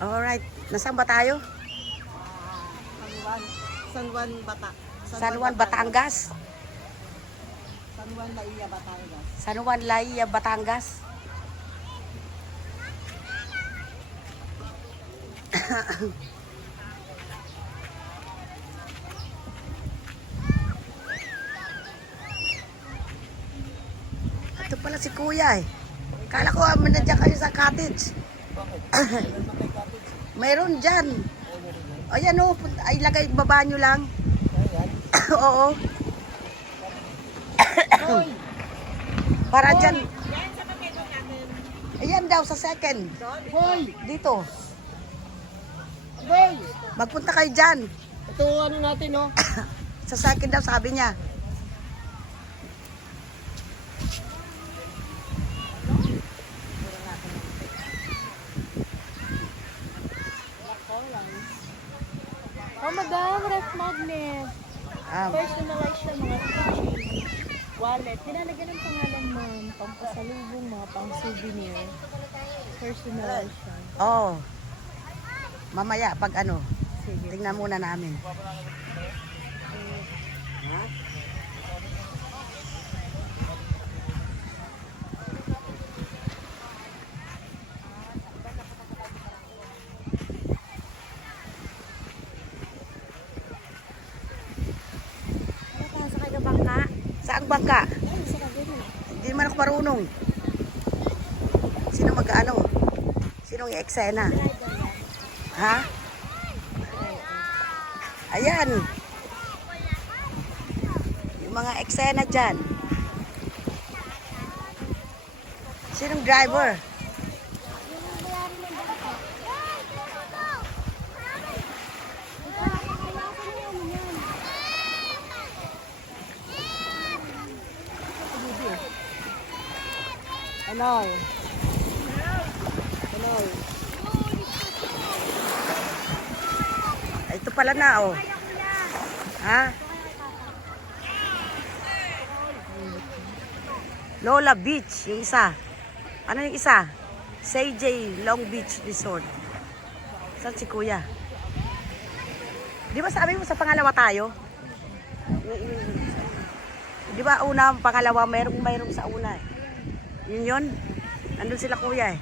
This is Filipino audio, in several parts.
Alright. Nasaan ba tayo? San Juan, San Juan, Batangas. San Juan, Laia, Batangas. San Juan, Laia, Batangas. Ito pala si Kuya eh. Kala ko nandiyan kayo sa cottage. Mayroon dyan. Ayan o, ay lagay, baba nyo lang. Oo. Para dyan. Ayan daw sa second. Dito. Magpunta kayo dyan. Ito ano natin, no? Sa second daw, sabi niya. Oh, madam, ref magnet. Personalized siya, mga keychain, wallet. Nilalagyan ng pangalan mo, pampasalubong, mga pang-souvenir. Personalized siya. Oo. Mamaya, pag ano, Sige. tingnan muna namin. Nakasakay ka bangka? Saan bangka? Ay, sa kabila. Hindi naman ako marunong. Sino mag-ano? Sinong i-eksena? Driver yan. Ha? Ayan. Yung mga eksena dyan. Sinong driver? Hello. Hello. Ito pala na, oh. Ha? Lola Beach, yung isa. Ano yung isa? CJ Long Beach Resort. Saan si Kuya? Di ba sabi mo sa pangalawa tayo? Di ba una, pangalawa, mayroong sa una eh. Yun. Nandun sila Kuya eh.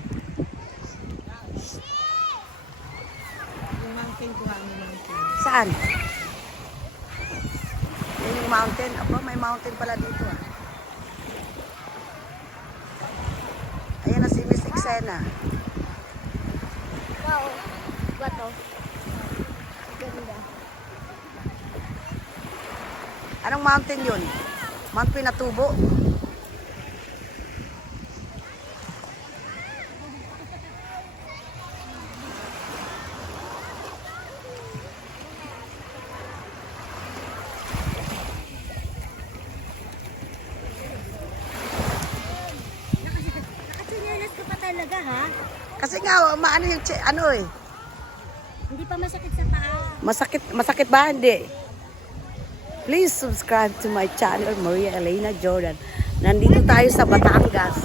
Yung mountain ko, ano mountain? Saan? Yan yung mountain. Aba, may mountain pala dito ah. Ayan na si Miss Exena. Wow. Bato. Ganda. Anong mountain yun? Mount Pinatubo? Nakasinyarlas ka pa talaga, ha? Kasi nga, maano yung, ano eh. Hindi pa masakit sa paa. Masakit ba? Hindi. Please subscribe to my channel, Maria Elena Jordan. Nandito tayo sa Batangas.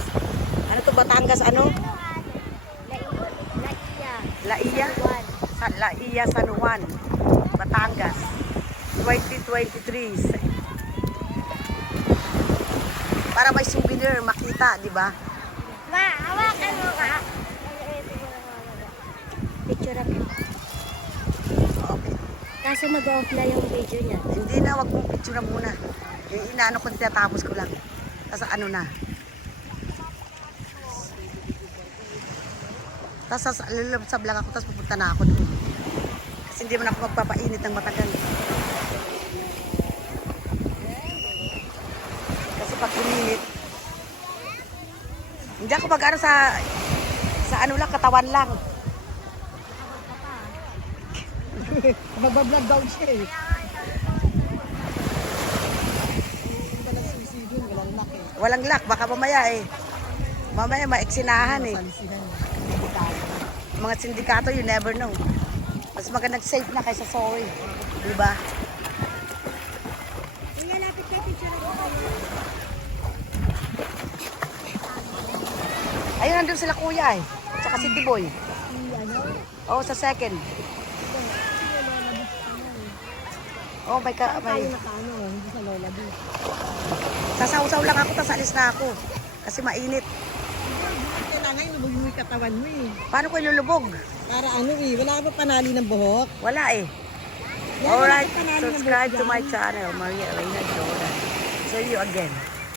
Ano to Batangas? Ano? Laia? Sa Laia, San Juan. Batangas. 2023. Para may souvenir makita, di ba? Ma, hawakan mo ka. Picture up. Okay. Kaso mag-off na yung video niya. Hindi na, wag mong picture muna. Yung inaano ko, tinatapos ko lang. Tapos ano na. Tapos sa vlog ako, tapos pupunta na ako doon. Kasi hindi man ako magpapainit ng matagal. Kasi pag uminit, hindi ako mag-ano sa ano lang, katawan lang. Magbablog daw siya eh. Yung pala susidon, walang lock eh. Walang luck, baka mamaya eh. Mamaya maeksinahan eh. Salsihan. Mga sindikato, you never know. Mas magandang safe na kaysa sorry. Diba? Kuya, lapit kayo, picture ako kayo. Ayun, nandun sila kuya eh. Tsaka si Tiboy. Ano? Oh, sa second. Oh, may Tayo may... na paano, hindi sa Lola B. Sasaw-saw lang ako, tas alis na ako. Kasi mainit. Kailangan ilubog mo yung katawan mo eh. Paano ko ilulubog? Para ano eh, wala ka pa panali ng buhok. Wala eh. Yan, Alright, wala ka panali ng subscribe buhok to my dyan. channel, Maria Reina Jordan. See you again.